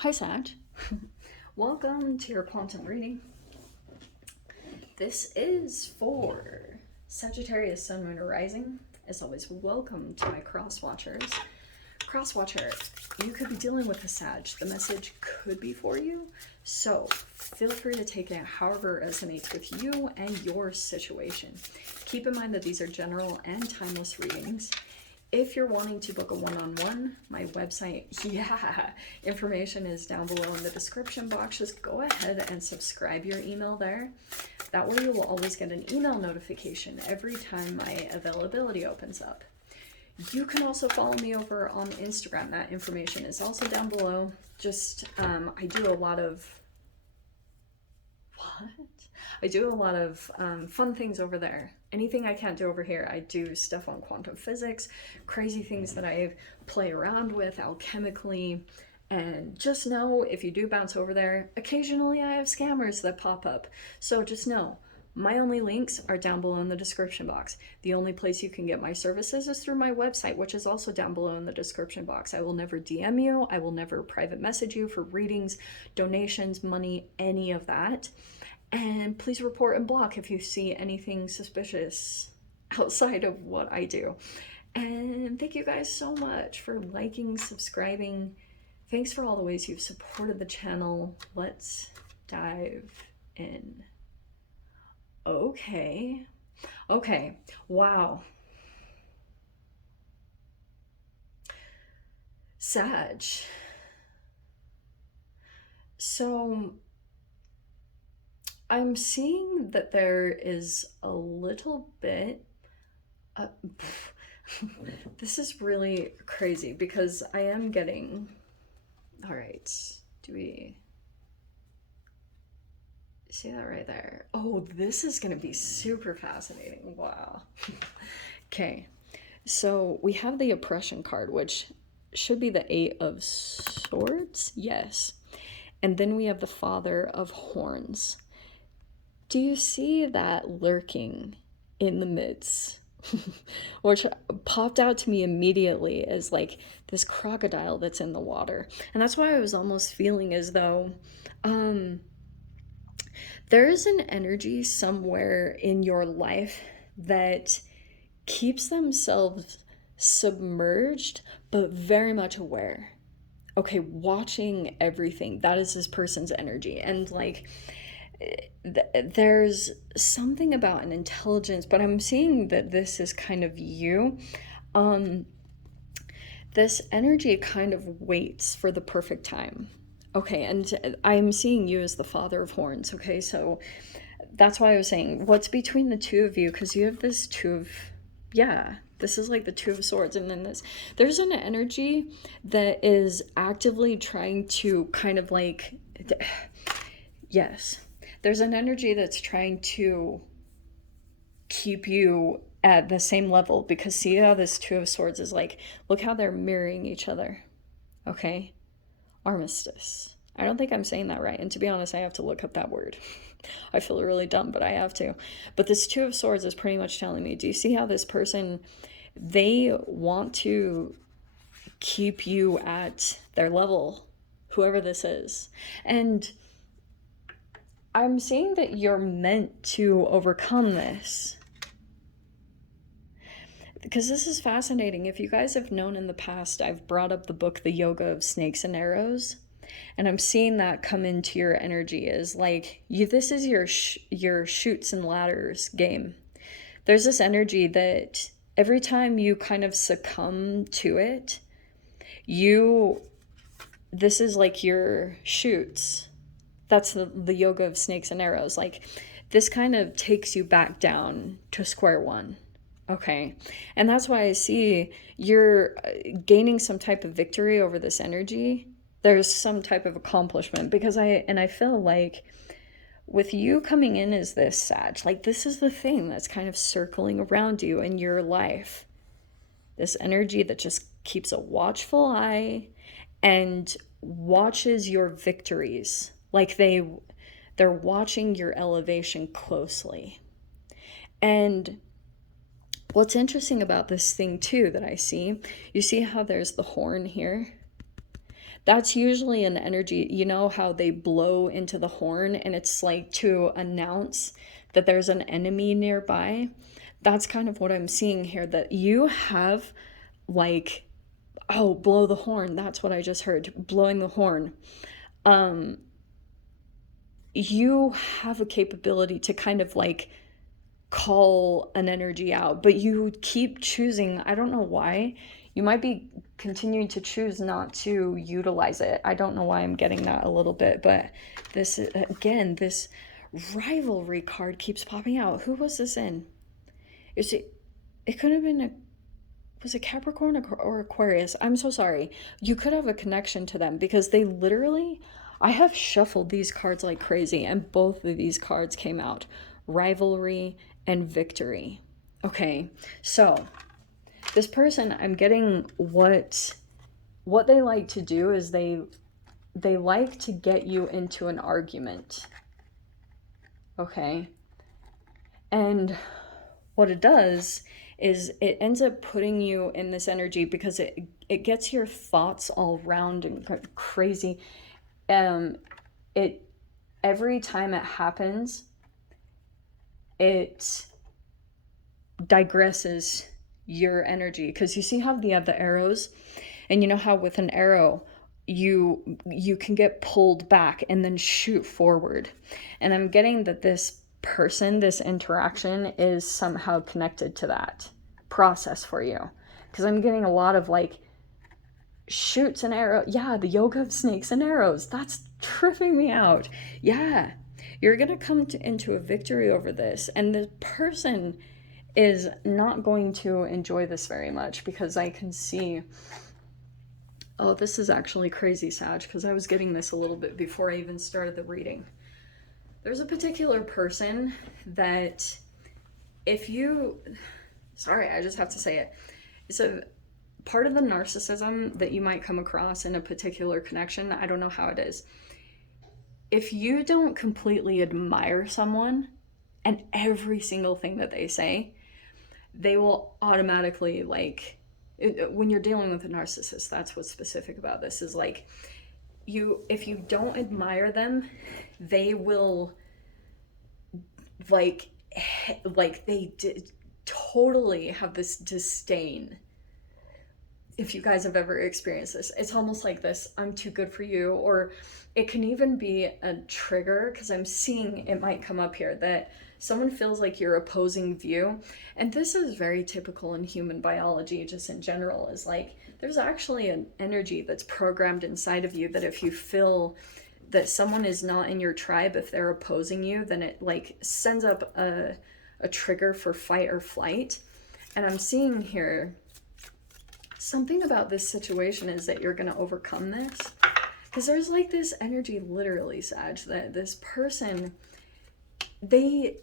Hi, Sag. Welcome to your quantum reading. This is for Sagittarius, Sun, Moon, or Rising. As always, welcome to my cross watchers. Cross watcher, you could be dealing with a Sag. The message could be for you, so feel free to take it however it resonates with you and your situation. Keep in mind that these are general and timeless readings. If you're wanting to book a one-on-one, my website, information is down below in the description box. Just go ahead and subscribe your email there. That way you will always get an email notification every time my availability opens up. You can also follow me over on Instagram. That information is also down below. Just, I do a lot of fun things over there. Anything I can't do over here, I do stuff on quantum physics, crazy things that I play around with alchemically. And just know, if you do bounce over there, occasionally I have scammers that pop up. So just know, my only links are down below in the description box. The only place you can get my services is through my website, which is also down below in the description box. I will never DM you. I will never private message you for readings, donations, money, any of that. And please report and block if you see anything suspicious outside of what I do. And thank you guys so much for liking, subscribing. Thanks for all the ways you've supported the channel. Let's dive in. Okay. Wow. Sag. So I'm seeing that there is a little bit. This is really crazy because I am getting. All right, do we see that right there? Oh, this is going to be super fascinating. Wow. Okay, so we have the oppression card, which should be the Eight of Swords. Yes. And then we have the Father of Horns. Do you see that lurking in the midst? Which popped out to me immediately as like this crocodile that's in the water. And that's why I was almost feeling as though there is an energy somewhere in your life that keeps themselves submerged but very much aware. Okay, watching everything. That is this person's energy. And like there's something about an intelligence, but I'm seeing that this is kind of you. This energy kind of waits for the perfect time. Okay, and I'm seeing you as the Father of Horns. Okay, so that's why I was saying, what's between the two of you? Because you have this two of, this is like the Two of Swords, and then there's an energy that is actively trying to kind of like, yes, there's an energy that's trying to keep you at the same level, because see how this Two of Swords is like, look how they're mirroring each other. Okay, armistice. I don't think I'm saying that right, and to be honest, I have to look up that word. I feel really dumb, but I have to. But this Two of Swords is pretty much telling me, do you see how this person, they want to keep you at their level, whoever this is. And I'm seeing that you're meant to overcome this. Because this is fascinating. If you guys have known in the past, I've brought up the book, The Yoga of Snakes and Arrows. And I'm seeing that come into your energy as like, this is your chutes and ladders game. There's this energy that every time you kind of succumb to it, this is like your chutes. That's the yoga of snakes and arrows. Like, this kind of takes you back down to square one. Okay. And that's why I see you're gaining some type of victory over this energy. There's some type of accomplishment, because I feel like with you coming in as this Sag, like this is the thing that's kind of circling around you in your life. This energy that just keeps a watchful eye and watches your victories. Like they're watching your elevation closely. And what's interesting about this thing too that I see, you see how there's the horn here? That's usually an energy. You know how they blow into the horn and it's like to announce that there's an enemy nearby? That's kind of what I'm seeing here, that you have like, oh, blow the horn. That's what I just heard. Blowing the horn. Um, you have a capability to kind of like call an energy out, but you keep choosing. I don't know why. You might be continuing to choose not to utilize it. I don't know why I'm getting that a little bit, but this again, this rivalry card keeps popping out. Who was this in? Is it? It could have been a. Was it Capricorn or Aquarius? I'm so sorry. You could have a connection to them because they literally. I have shuffled these cards like crazy, and both of these cards came out: rivalry and victory. Okay, so this person, I'm getting what they like to do is they like to get you into an argument. Okay, and what it does is it ends up putting you in this energy because it gets your thoughts all round and crazy. It every time it happens, it digresses your energy, because you see how they have the arrows, and you know how with an arrow you can get pulled back and then shoot forward. And I'm getting that this person, this interaction is somehow connected to that process for you, because I'm getting a lot of like shoots and arrows. Yeah, the yoga of snakes and arrows, that's tripping me out. Yeah, you're gonna come into a victory over this, and the person is not going to enjoy this very much, because I can see, oh, this is actually crazy, Sag, because I was getting this a little bit before I even started the reading. There's a particular person that if you, sorry, I just have to say it. It's a part of the narcissism that you might come across in a particular connection. I don't know how it is. If you don't completely admire someone and every single thing that they say, they will automatically, like, when you're dealing with a narcissist, that's what's specific about this, is like, if you don't admire them, they will like they totally have this disdain. If you guys have ever experienced this, it's almost like this: I'm too good for you. Or it can even be a trigger, because I'm seeing it might come up here that someone feels like your opposing view. And this is very typical in human biology, just in general, is like there's actually an energy that's programmed inside of you that if you feel that someone is not in your tribe, if they're opposing you, then it like sends up a trigger for fight or flight. And I'm seeing here something about this situation is that you're going to overcome this, because there's like this energy, literally, Sag, that this person, they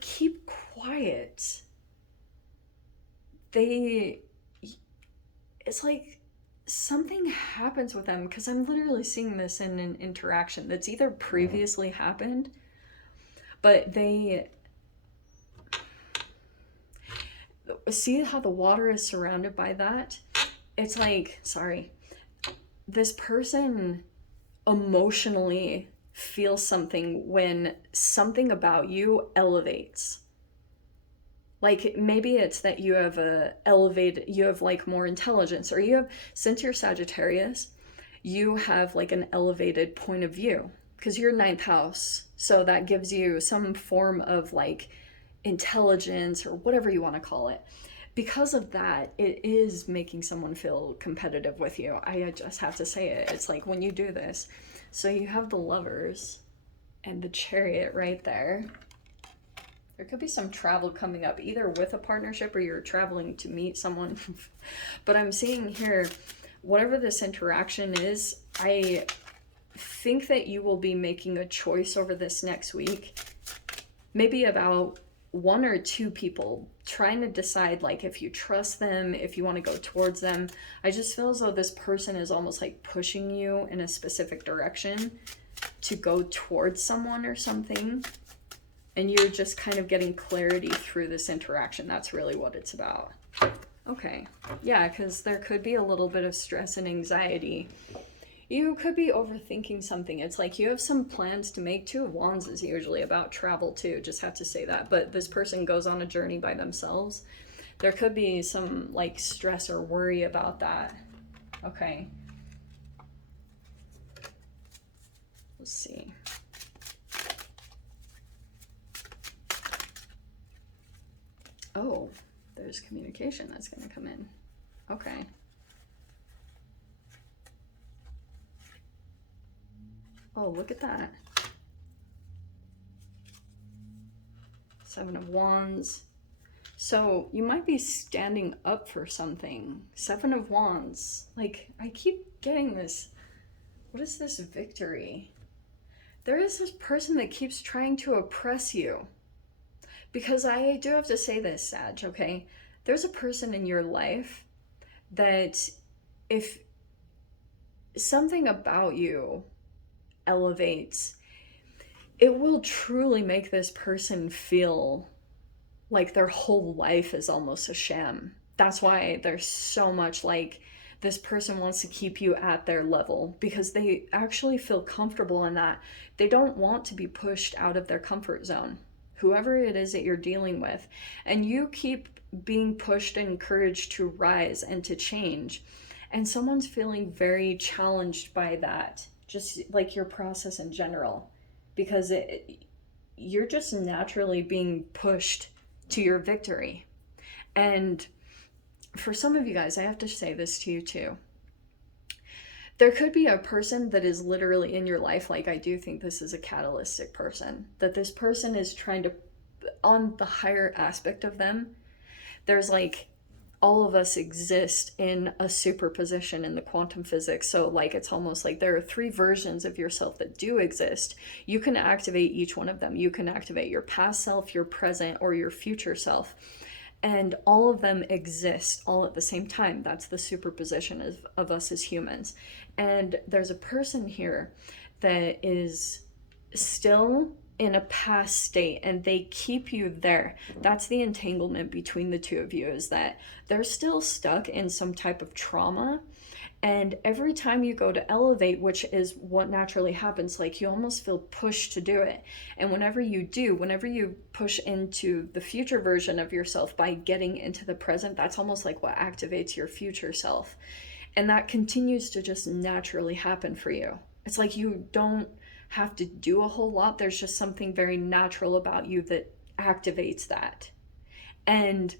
keep quiet. It's like something happens with them, because I'm literally seeing this in an interaction that's either previously happened, but they see how the water is surrounded by that. It's like, sorry, this person emotionally feels something when something about you elevates. Like maybe it's that you have you have like more intelligence, or you have, since you're Sagittarius, you have like an elevated point of view, because you're 9th house. So that gives you some form of like intelligence, or whatever you want to call it. Because of that, it is making someone feel competitive with you. I just have to say it. It's like when you do this. So you have the Lovers and the Chariot right there. There could be some travel coming up, either with a partnership or you're traveling to meet someone. But I'm seeing here, whatever this interaction is, I think that you will be making a choice over this next week. Maybe about 1 or 2 people, trying to decide like if you trust them, if you want to go towards them. I just feel as though this person is almost like pushing you in a specific direction to go towards someone or something. And you're just kind of getting clarity through this interaction. That's really what it's about. Okay. Yeah, because there could be a little bit of stress and anxiety. You could be overthinking something. It's like you have some plans to make. Two of Wands is usually about travel too, just have to say that. But this person goes on a journey by themselves. There could be some like stress or worry about that. Okay. Let's see. Oh, there's communication that's going to come in. Okay. Oh, look at that. Seven of Wands. So you might be standing up for something. Seven of Wands. Like, I keep getting this. What is this victory? There is this person that keeps trying to oppress you. Because I do have to say this, Sag, okay? There's a person in your life that if something about you elevates, it will truly make this person feel like their whole life is almost a sham. That's why there's so much like this person wants to keep you at their level because they actually feel comfortable in that. They don't want to be pushed out of their comfort zone, whoever it is that you're dealing with. And you keep being pushed and encouraged to rise and to change. And someone's feeling very challenged by that, just like your process in general, because you're just naturally being pushed to your victory. And for some of you guys, I have to say this to you too. There could be a person that is literally in your life, like I do think this is a catalytic person, that this person is trying to, on the higher aspect of them, there's like all of us exist in a superposition in the quantum physics. So like it's almost like there are three versions of yourself that do exist. You can activate each one of them. You can activate your past self, your present, or your future self. And all of them exist all at the same time. That's the superposition of us as humans. And there's a person here that is still in a past state and they keep you there. That's the entanglement between the two of you, is that they're still stuck in some type of trauma. And every time you go to elevate, which is what naturally happens, like you almost feel pushed to do it. And whenever you do, whenever you push into the future version of yourself by getting into the present, that's almost like what activates your future self. And that continues to just naturally happen for you. It's like you don't have to do a whole lot. There's just something very natural about you that activates that. And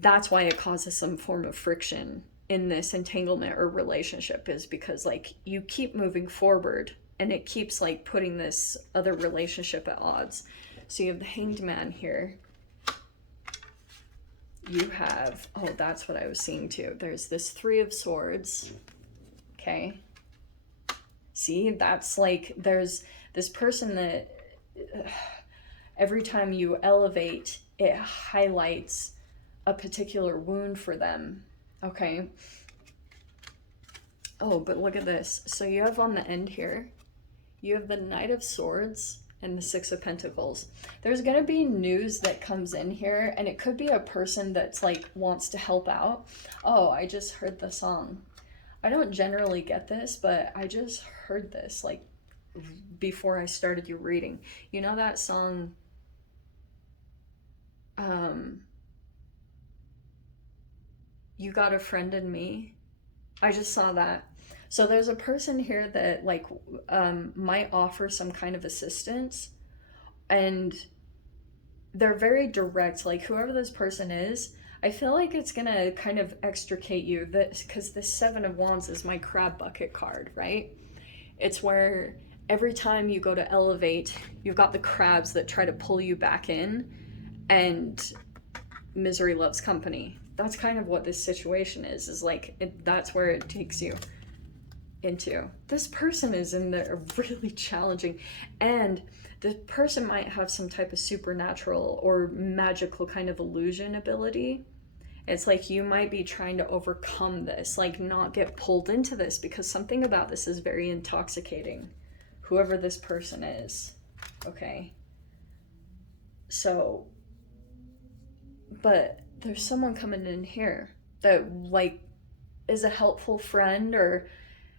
that's why it causes some form of friction in this entanglement or relationship, is because like you keep moving forward and it keeps like putting this other relationship at odds. So you have the Hanged Man here. You have, oh, that's what I was seeing too. There's this Three of Swords. Okay. See, that's like, there's this person that every time you elevate, it highlights a particular wound for them. Okay. Oh, but look at this. So you have on the end here, you have the Knight of Swords and the Six of Pentacles. There's going to be news that comes in here, and it could be a person that's like wants to help out. Oh, I just heard the song. I don't generally get this, but I just heard this like before I started your reading. You know that song, You Got a Friend in Me? I just saw that. So there's a person here that like might offer some kind of assistance, and they're very direct. Like whoever this person is, I feel like it's gonna kind of extricate you, that because this Seven of Wands is my crab bucket card, right? It's where every time you go to elevate, you've got the crabs that try to pull you back in, and misery loves company. That's kind of what this situation is like that's where it takes you into. This person is in there really challenging, and the person might have some type of supernatural or magical kind of illusion ability. It's like you might be trying to overcome this, like not get pulled into this, because something about this is very intoxicating, whoever this person is. Okay. So, but there's someone coming in here that like is a helpful friend, or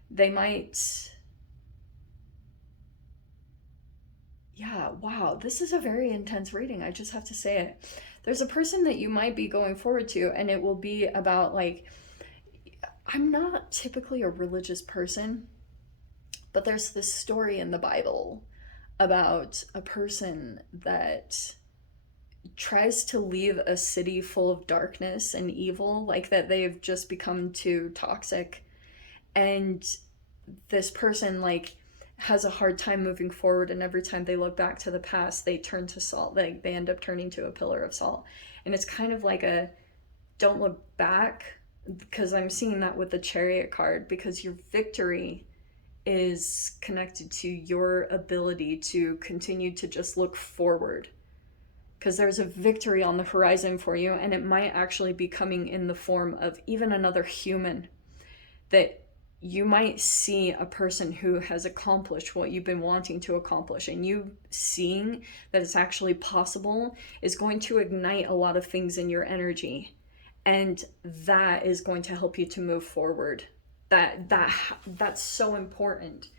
they might, yeah, wow, this is a very intense reading. I just have to say it. There's a person that you might be going forward to, and it will be about like, I'm not typically a religious person, but there's this story in the Bible about a person that tries to leave a city full of darkness and evil, like that they've just become too toxic. And this person like has a hard time moving forward, and every time they look back to the past they turn to salt, like they end up turning to a pillar of salt. And it's kind of like a don't look back, because I'm seeing that with the Chariot card, because your victory is connected to your ability to continue to just look forward, because there's a victory on the horizon for you, and it might actually be coming in the form of even another human, that you might see a person who has accomplished what you've been wanting to accomplish, and you seeing that it's actually possible is going to ignite a lot of things in your energy, and that is going to help you to move forward. That's so important,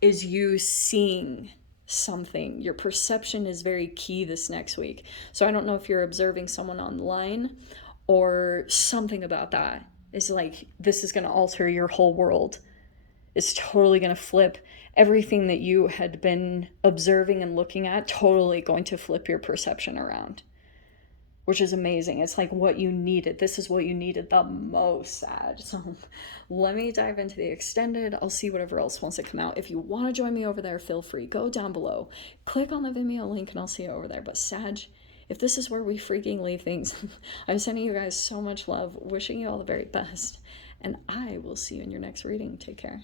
is you seeing something. Your perception is very key this next week. So I don't know if you're observing someone online or something about that. It's like this is going to alter your whole world. It's totally going to flip everything that you had been observing and looking at, totally going to flip your perception around, which is amazing. It's like what you needed. This is what you needed the most, Sag. So let me dive into the extended. I'll see whatever else wants to come out. If you want to join me over there, feel free. Go down below. Click on the Vimeo link and I'll see you over there. But Sag, if this is where we freaking leave things, I'm sending you guys so much love, wishing you all the very best. And I will see you in your next reading. Take care.